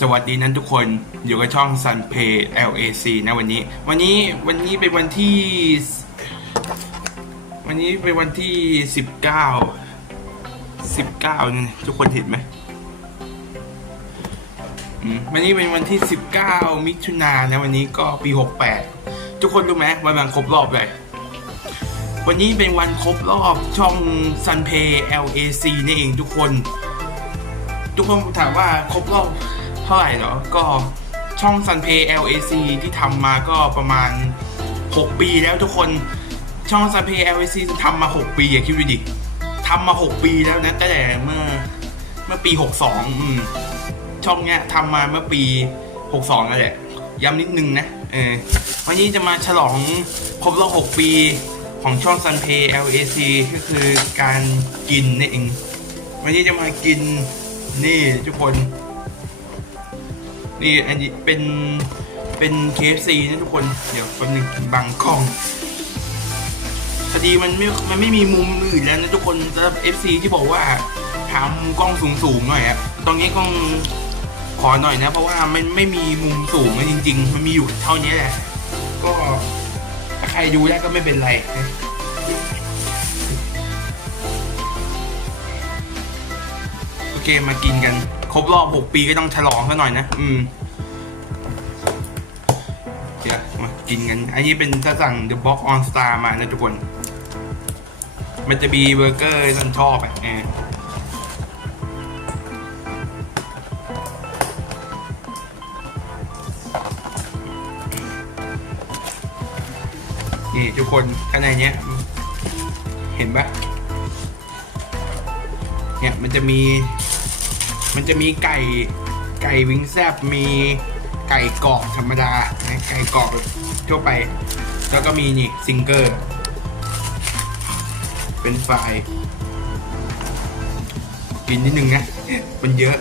สวัสดีนั้นทุกคนอยู่กับช่อง Sunpay LAC นะวันนี้ วันนี้วันนี้เป็นวันที่ วันนี้เป็นวันที่ 19 19นี่ทุกคนเห็นไหมอืมวันนี้เป็นวันที่ 19 มิถุนายนนะวันนี้ก็ปี 68 ทุกคนรู้ไหมวันวันครบรอบเลยวันนี้เป็นวันครบรอบช่อง Sunpay LAC นี่เองทุกคน ทุกคนถามว่าครบรอบ เท่าไหร่เหรอ ก็ช่อง Sunpay LAC ที่ทำมาก็ประมาณ 6 ปีแล้วทุกคนช่อง Sunpay LAC ทำมา 6 ปีอย่าคิดดูดิทำมา 6 ปีแล้วนะตั้งแต่เมื่อเมื่อปี 62อืมช่องเนี้ยทำมาเมื่อปี 62นั่นแหละย้ำนิดนึงนะเออวันนี้จะมาฉลองครบรอบ 6 ปีของช่อง Sunpay LAC ก็คือการกินนี่เอง วันนี้จะมากินนี่ทุกคน นี่อันนี้เป็นเป็น KFC นะทุกคน เดี๋ยวแป๊บนึงบังกล้องพอดีมันไม่ มันไม่มีมุมอื่นแล้วนะทุกคนสำหรับ FC ที่บอกว่าหามุมกล้องสูงๆหน่อยอะตรงนี้กล้องขอหน่อยนะ เพราะว่ามันไม่มีมุมสูงนะจริง ๆ มันมีอยู่เท่านี้แหละ ก็ถ้าใครดูได้ก็ไม่เป็นไรโอเคมากินกัน รบรอบ6ปีก็ต้องฉลองซะหน่อยนะ อืมเดี๋ยวมากินกัน อันนี้เป็นถ้าสั่ง The Box On Star มานะทุกคน มันจะมีเบอร์เกอร์ที่ฉันชอบอะเออนี่ทุกคนข้างในเนี้ย เห็นปะเนี่ยมันจะมี มันจะมีไก่ไก่วิงแซบมีไก่กรอบธรรมดาไก่กรอบทั่วไป แล้วก็มีนี่ซิงเกอร์ เป็นไฟรายกินนิดนึงนะ มันเยอะ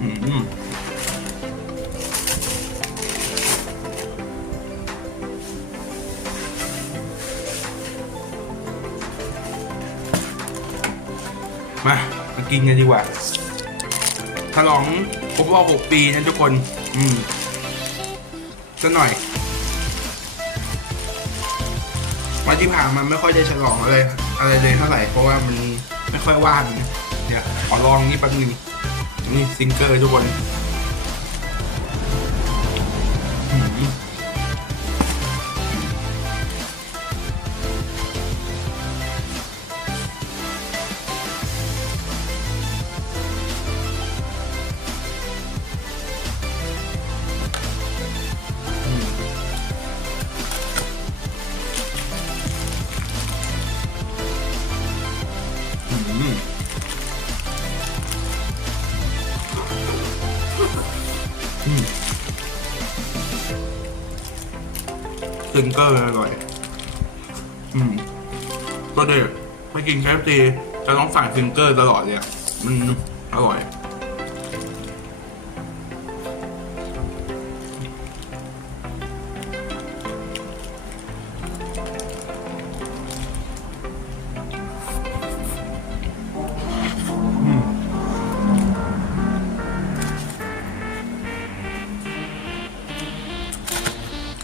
อืม มามากินกันดีกว่าฉลองครบรอบ6ปีนะทุกคน อืมสักหน่อยวันที่ผ่านมาไม่ค่อยได้ฉลองอะไรอะไรเลยเท่าไหร่เพราะว่ามันไม่ค่อยว่างนเนี่ยขอลองนี่แป๊บนึงนี่ซิงเกอร์ทุกคน ซิงเกอร์อร่อย อืมก็เด็กไปกินแคฟซีจะต้องสั่งซิงเกอร์ตลอดเลยอะมันอร่อย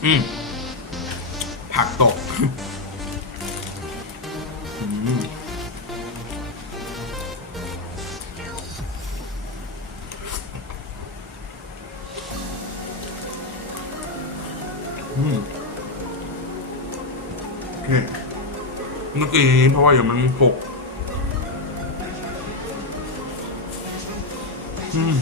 อืม ผักตกอืมเนี่ยเมื่อกี้เพราะว่าเดี๋ยวมันหกอืม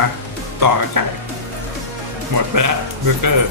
มาต่อกันไก่หมดไปแล้วเบอร์เกอร์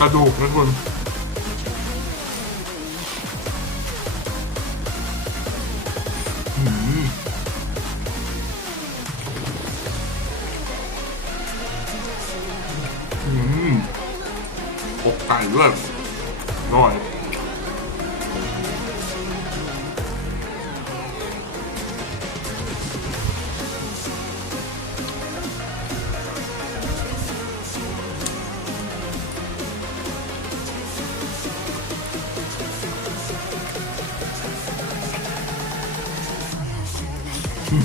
กระดูกนะคุณอืมอืมอกไก่ด้วยอร่อย อื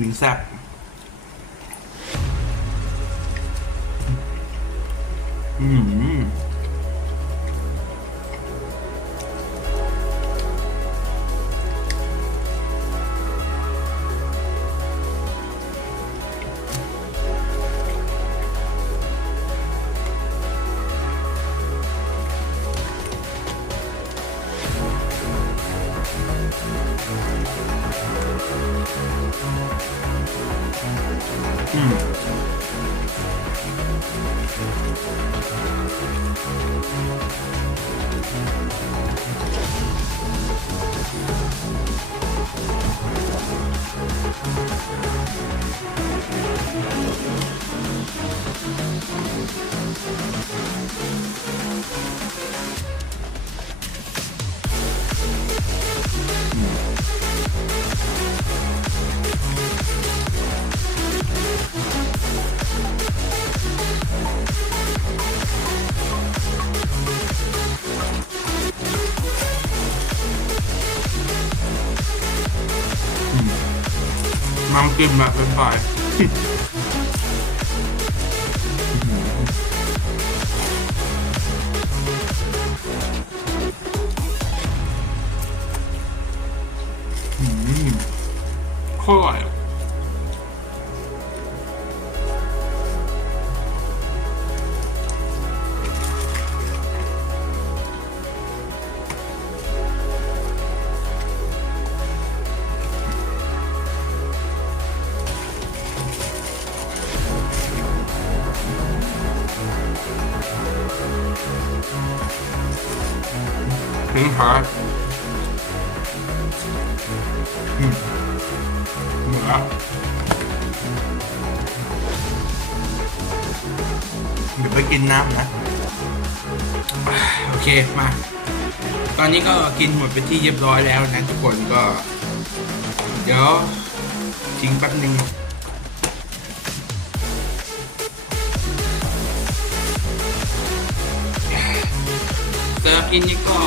วิง อืม น้ำจิ้ม ทิ้งท้ายเหมือเดี๋ยวไปกินน้ำนะ โอเค มา ตอนนี้ก็กินหมดเป็นที่เรียบร้อยแล้วนะทุกคนก็ เดี๋ยวทิ้งแป๊บนึง เซินนี่ก็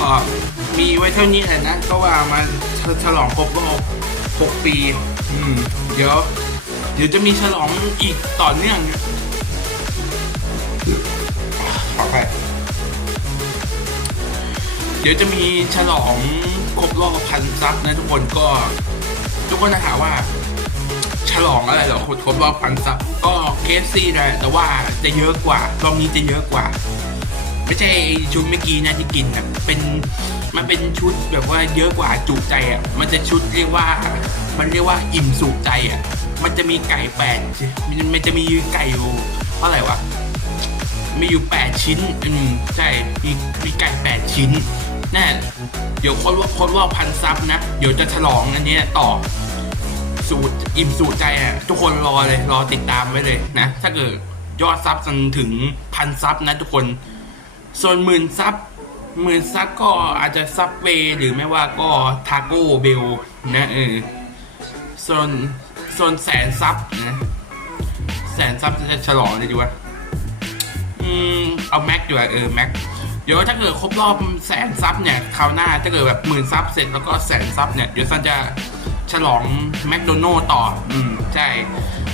มีไว้เท่านี้แหละนะ ก็ว่ามาฉลองครบรอบ6ปี อืม เดี๋ยว เดี๋ยวจะมีฉลองอีกต่อเนื่องขอไป เดี๋ยวจะมีฉลองครบรอบพันซับนะทุกคนก็ ทุกคนจะถามว่า ฉลองอะไรเหรอครบรอบพันซับก็เคฟซีนะแต่ว่าจะเยอะกว่า รอบนี้จะเยอะกว่า ไม่ใช่ชุดเมื่อกี้นะที่กินอะเป็นมันเป็นชุดแบบว่าเยอะกว่าจุใจอะมันจะชุดเรียกว่า มันเรียกว่าอิ่มสุใจอะมันจะมีไก่แปดมันมันจะมีไก่อยู่เท่าไหร่วะมีอยู่แปดชิ้น อืมใช่มีมีไก่แปดชิ้นน่เดี๋ยวคนว่าคนว่าพันซับนะ เดี๋ยวจะฉลองอันนี้ต่อสูตรอิ่มสูตรใจอะ ทุกคนรอเลย รอติดตามไว้เลยนะ ถ้าเกิดยอดซับจนถึงพันซับนะทุกคน ส่วนหมื่นซับหมื่นซับก็อาจจะซับเวย์หรือไม่ว่าก็ทาโก้เบลนะเออส่วนส่วนแสนซับนะแสนซับจะฉลองเลยดีวะอืมเอาแม็กดีกว่าเออแม็กเดี๋ยวถ้าเกิดครบรอบแสนซับเนี่ยคราวหน้าถ้าเกิดแบบหมื่นซับเสร็จแล้วก็แสนซับเนี่ยเดี๋ยวซันจะฉลองแมคโดนัลต่อ อืมใช่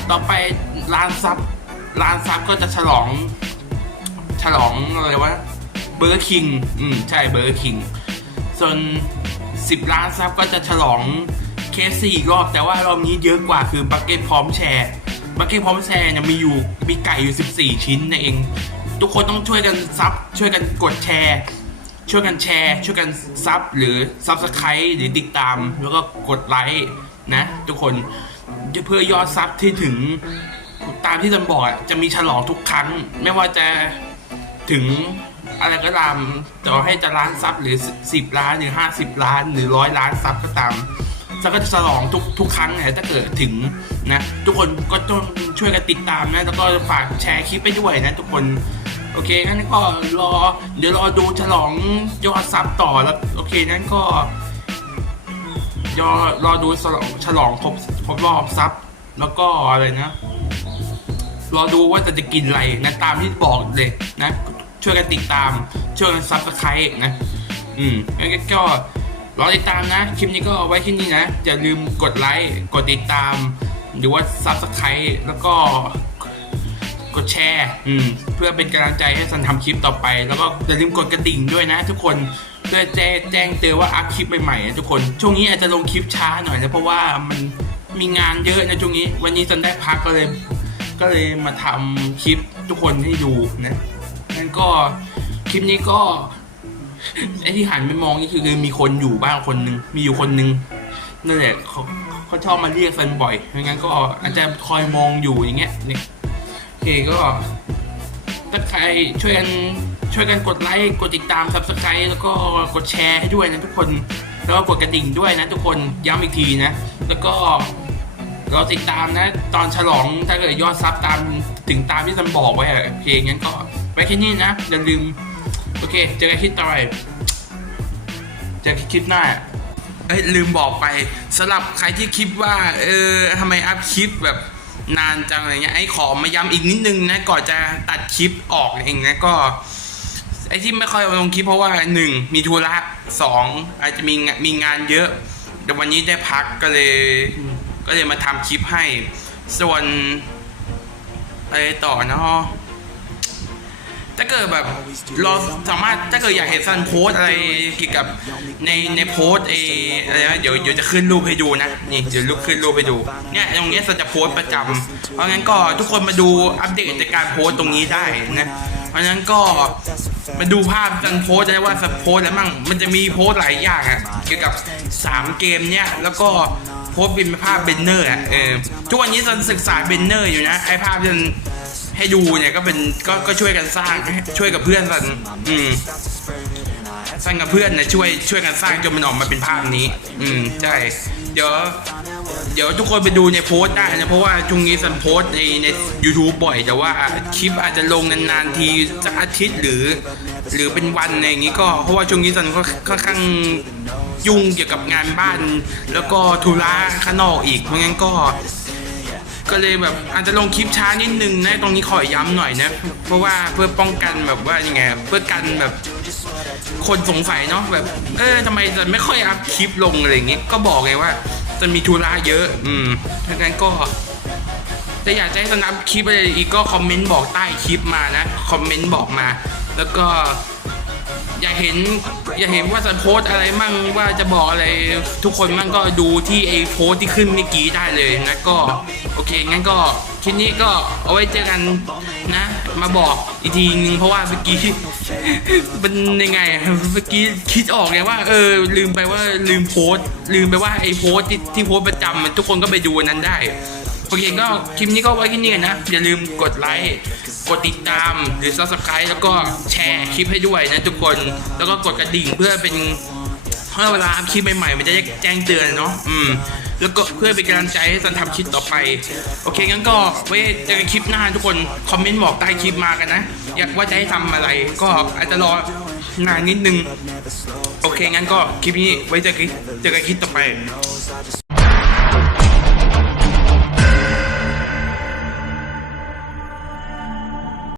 ต่อไปร้านซับร้านซับก็จะฉลอง ฉลองอะไรวะ เบอร์คิงอืมใช่เบอร์คิงส่วนสิบล้านซับก็จะฉลองเคสสี่รอบแต่ว่ารอบนี้เยอะกว่าคือบักเก็ตพร้อมแชร์บักเก็ตพร้อมแชร์เนี่ยมีอยู่มีไก่อยู่ 14 ชิ้นนั่นเอง ทุกคนต้องช่วยกันซับช่วยกันกดแชร์ ช่วยกันแชร์ ช่วยกันซับหรือซับสไครต์หรือติดตาม แล้วก็กดไลค์นะ ทุกคนเพื่อยอดซับที่ถึงตามที่จันบอกจะมีฉลองทุกครั้ง ไม่ว่าจะถึง อะไรก็ตามต่อให้จะล้านซับหรือสิบล้านหรือห้าสิบล้าน หรือร้อยล้านซับก็ตามซัก็จะฉลองทุกทุกครั้งเนี่ยถ้าเกิดถึงนะ ทุกคนก็ต้องช่วยกันติดตามนะ แล้วก็ฝากแชร์คลิปไปด้วยนะ ทุกคนโอเคงั้นก็รอ เดี๋ยวรอดูฉลองยอดซับต่อแล้วโอเคนั้นก็รอรอดูฉลองฉลองครบครบรอบซับแล้วก็อะไรนะรอดูว่าจะจะกินอะไรนะตามที่บอกเลยนะ ช่วยกันติดตาม ช่วยกันซับสไครต์นะ อืมงั้นก็รอติดตามนะ คลิปนี้ก็เอาไว้ที่นี่นะ อย่าลืมกดไลค์ กดติดตาม หรือว่าซับสไครต์แล้วก็กดแชร์อืมเพื่อเป็นกำลังใจให้สันทำคลิปต่อไป แล้วก็อย่าลืมกดกระดิ่งด้วยนะ ทุกคนเพื่อแจ้งแจ้งเตือนว่าอัพคลิปใหม่ๆนะทุกคน ช่วงนี้อาจจะลงคลิปช้าหน่อยนะเพราะว่ามันมีงานเยอะนะช่วงนี้ วันนี้สันได้พักก็เลย ก็เลยมาทำคลิปทุกคนให้ดูนะ ก็คลิปนี้ก็ไอที่หันไปมองนี่คือมีคนอยู่บ้างคนหนึ่งมีอยู่คนหนึ่งนั่นแหละเขาเขาชอบมาเรียกซันบ่อยไม่งั้นก็อาจจะคอยมองอยู่อย่างเงี้ยนี่โอเคก็ถ้าใครช่วยกันช่วยกันกดไลค์กดติดตาม subscribe แล้วก็กดแชร์ให้ด้วยนะทุกคนแล้วก็กดกระดิ่งด้วยนะทุกคนย้ำอีกทีนะ แล้วก็เราติดตามนะ ตอนฉลองถ้าเกิดยอดซับตามถึงตามที่ซันบอกไว้อะโอเคงั้นก็ ไว้แค่นี้นะอย่าลืม โอเค เจอกันคลิปต่อไปเจอกันคลิปหน้าเอ้ยลืมบอกไปสำหรับใครที่คิดว่า เออทำไมอัพคลิปแบบนานจังอะไรเงี้ยไอ้ขอมาย้ำอีกนิดนึงนะก่อนจะตัดคลิปออกเองนะก็ ไอ้ที่ไม่ค่อยลงคลิปเพราะว่าหนึ่งมีธุระสองอาจจะมีมีงานเยอะแต่วันนี้ได้พักก็เลย ก็เลยมาทำคลิปให้ ส่วนอะไรต่อเนาะ ถ้าเกิดแบบเราสามารถถ้าเกิดอยากเห็นซันโพสอะไรเกี่ยวกับในในโพสเออะไรนะเดี๋ยวเดี๋ยวจะขึ้นรูปให้ดูนะนี่เดี๋ยวลูกขึ้นรูปให้ดูเนี่ยตรงนี้ซันจะโพสประจำเพราะงั้นก็ทุกคนมาดูอัปเดตในการโพสตรงนี้ได้นะเพราะฉะนั้นก็มาดูภาพซันโพสได้ว่าซันโพสต์อะไรมั่งมันจะมีโพสหลายอย่างอะเกี่ยวกับสามเกมเนี้ยแล้วก็โพสเป็นภาพเบนเนอร์อะเออทุกวันนี้ซันศึกษาเบนเนอร์อยู่นะไอภาพซัน ให้ดูเนี่ยก็เป็นก็ก็ช่วยกันสร้างช่วยกับเพื่อนสันอืมสร้างกับเพื่อนเนี่ยช่วยช่วยกันสร้างจนมันออกมาเป็นภาพนี้ อืมใช่เดี๋ยวเดี๋ยวทุกคนไปดูในโพสต์ได้นะ เพราะว่าช่วงนี้สันโพสต์ในใน YouTube บ่อย แต่ว่าคลิปอาจจะลงนานๆทีสักอาทิตย์หรือ หรือเป็นวันอะไรอย่างงี้ก็เพราะว่าช่วงนี้สันก็ค่อนข้างยุ่งเกี่ยวกับงานบ้าน แล้วก็ธุระข้างนอกอีกเพราะงั้นก็ ก็เลยแบบอาจจะลงคลิปช้านิดนึงนะตรงนี้ขอย้ำหน่อยนะ เพราะว่าเพื่อป้องกันแบบว่ายังไงเพื่อกันแบบคนสงสัยเนาะแบบเออทำไมจะไม่ค่อยอัพคลิปลงอะไรอย่างงี้ก็บอกไงว่า จะมีธุระเยอะ อืมดังนั้นก็ถ้าอยากจะให้สนับคลิปอะไรอีกก็คอมเมนต์บอกใต้คลิปมานะคอมเมนต์บอกมา แล้วก็ อยากเห็นอยากเห็นว่าจะโพสอะไรมั่งว่าจะบอกอะไรทุกคนมั่งก็ดูที่ไอ้โพสที่ขึ้นเมื่อกี้ได้เลยนะก็โอเคงั้นก็คลิปนี้ก็เอาไว้เจอกันนะ มาบอกอีกทีนึงเพราะว่าเมื่อกี้เป็นยังไงเมื่อกี้คิดออกไงว่าเออลืมไปว่าลืมโพสลืมไปว่าไอ้โพสที่ที่โพสประจำทุกคนก็ไปดูนั้นได้โอเคก็คลิปนี้ก็ไว้แค่นี้กันนะอย่าลืมกดไลค์ กดติดตามหรือ subscribe แล้วก็แชร์คลิปให้ด้วยนะทุกคน แล้วก็กดกระดิ่งเพื่อเป็นเพราะเวลาอัพคลิปใหม่ๆ มันจะแจ้งเตือนเนาะอืมแล้วก็เพื่อเป็นกำลังใจให้ซันทำคลิปต่อไป โอเคงั้นก็ไว้เจอกันคลิปหน้าทุกคนคอมเมนต์บอกใต้คลิปมากันนะ อยากว่าจะให้ทำอะไรก็อาจจะรอนานนิดนึง โอเคงั้นก็คลิปนี้ไว้เจอกันเจอกันคลิปต่อไป